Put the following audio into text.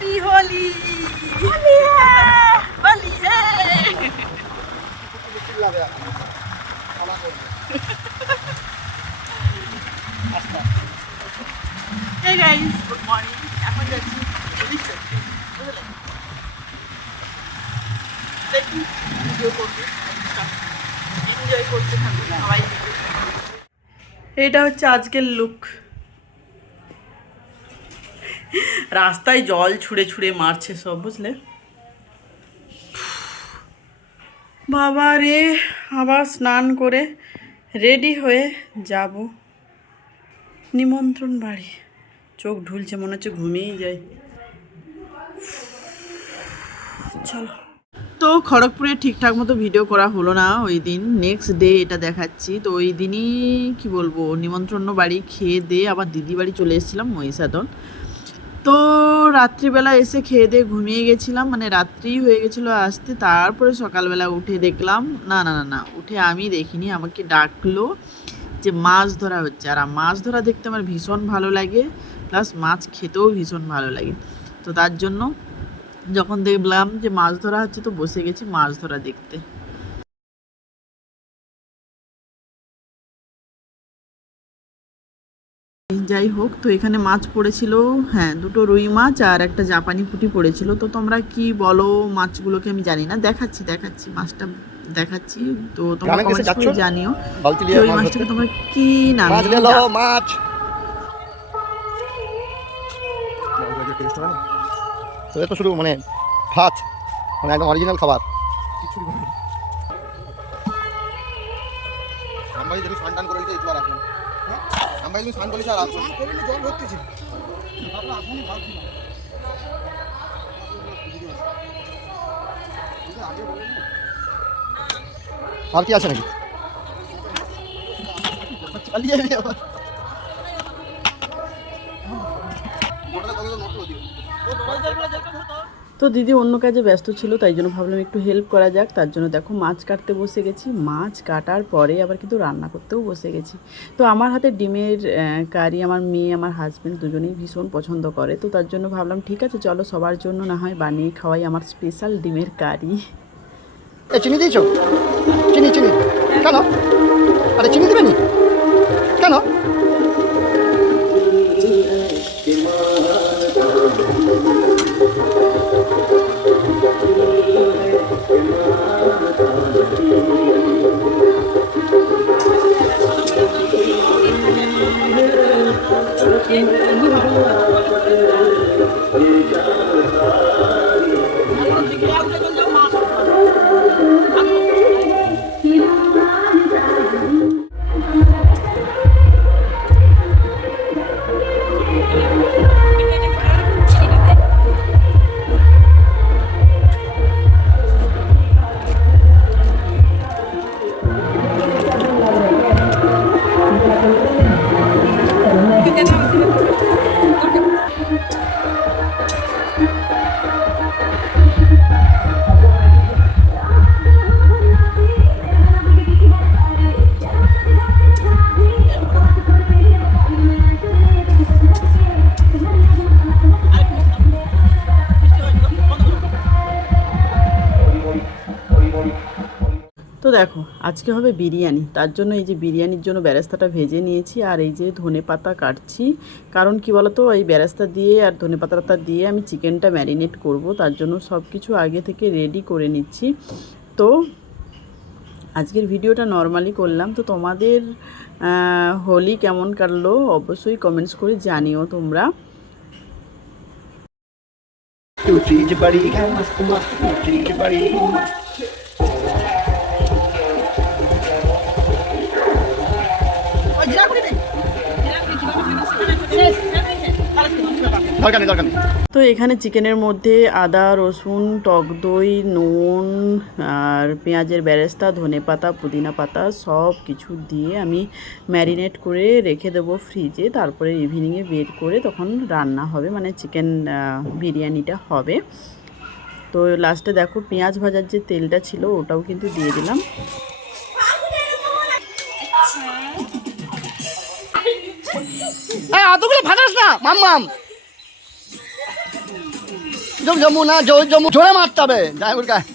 Happy Holi Holi Holi Hey! Guys, good morning. এখন দেখি enjoy করতে থাকুন এটা হচ্ছে আজকের লুক রাস্তায় জল ছুঁড়ে ছুঁড়ে মারছে সব, বুঝলে? বাবা রে, আবার স্নান করে রেডি হয়ে যাব। নিমন্ত্রণ বাড়ি। চোখ ঢুলছে, মনে হচ্ছে ঘুমিয়েই যায় চলো। তো খড়গপুরে ঠিকঠাক মতো ভিডিও করা হলো না ওই দিন। নেক্সট ডে এটা দেখাচ্ছি। তো ওই দিনই কি বলব, নিমন্ত্রণ বাড়ি খেয়ে দিয়ে আবার দিদি বাড়ি চলে এসেছিলাম মহিষাদন। তো রাত্রিবেলা এসে খেয়ে দিয়ে ঘুমিয়ে গেছিলাম মানে রাত্রি হয়ে গেছিল আসতে। তারপরে সকালবেলা উঠে দেখলাম, না না না না, উঠে আমি দেখিনি, আমাকে ডাকলো যে মাছ ধরা হচ্ছে। আর মাছ ধরা দেখতে আমার ভীষণ ভালো লাগে, প্লাস মাছ খেতেও ভীষণ ভালো লাগে। তো তার জন্য যখন দেখলাম যে মাছ ধরা হচ্ছে, তো বসে গেছি মাছ ধরা দেখতে। যাই হোক তো এখানে মাছ পড়েছিল। হ্যাঁ দুটো রুই মাছ আর একটা জাপানি পুঁটি পড়েছিল। তো তোমরা কি বলো মাছগুলোকে আমি জানি না। দেখাচ্ছি দেখাচ্ছি মাছটা দেখাচ্ছি। তো তোমরা গ্রামে করে জানিও ওই মাছটাকে তোমরা কি নাম মাছ তো শুধু মানে ভাত মানে একদম অরিজিনাল খাবার। আমরা যদি স্নান করে দিতে আমরা যদি স্নান করি স্যার জল ভর্তি ছিল আর কি আছে নাকি? চালিয়ে যাবে আবার তো দিদি অন্য কাজে ব্যস্ত ছিল, তাই জন্য ভাবলাম একটু হেল্প করা যাক। তার জন্য দেখো মাছ কাটতে বসে গেছি। মাছ কাটার পরে আবার কিন্তু রান্না করতেও বসে গেছি। তো আমার হাতে ডিমের কারি, আমার মেয়ে, আমার হাজব্যান্ড দুজনেই ভীষণ পছন্দ করে। তো তার জন্য ভাবলাম, ঠিক আছে, চলো সবার জন্য না হয় বানিয়ে খাওয়াই আমার স্পেশাল ডিমের কারি। চিনি দিয়েছ? চিনি চিনি। কেন? আরে, চিনি দেবে নি কেন? তো দেখো, আজকে হবে বিরিয়ানি। তার জন্য এই যে বিরিয়ানির জন্য বেরেস্তাটা ভেজে নিয়েছি আর এই যে ধনে পাতা কাটছি। কারণ কি বলতো, এই বেরেস্তা দিয়ে আর ধনে পাতাটা দিয়ে আমি চিকেনটা ম্যারিনেট করব। তার জন্য সব কিছু আগে থেকে রেডি করে নিচ্ছি। তো আজকের ভিডিওটা নর্মালি করলাম। তো তোমাদের হোলি কেমন কাটলো অবশ্যই কমেন্টস করে জানিও তোমরা। বাড়ি বাড়ি। দরকার নেই দরকার নেই। তো এখানে চিকেনের মধ্যে আদা রসুন টক দই নুন আর পেঁয়াজের বেরেস্তা ধনে পাতা পুদিনা পাতা সব কিছু দিয়ে আমি ম্যারিনেট করে রেখে দেবো ফ্রিজে। তারপরে ইভিনিংয়ে বের করে তখন রান্না হবে মানে চিকেন বিরিয়ানিটা হবে। তো লাস্টে দেখো পেঁয়াজ ভাজার যে তেলটা ছিল ওটাও কিন্তু দিয়ে দিলাম। অতগুলো না মাম মাম। জম যমুনা জয় যমু জোরে মারতে হবে ড্রাইভার গায়ে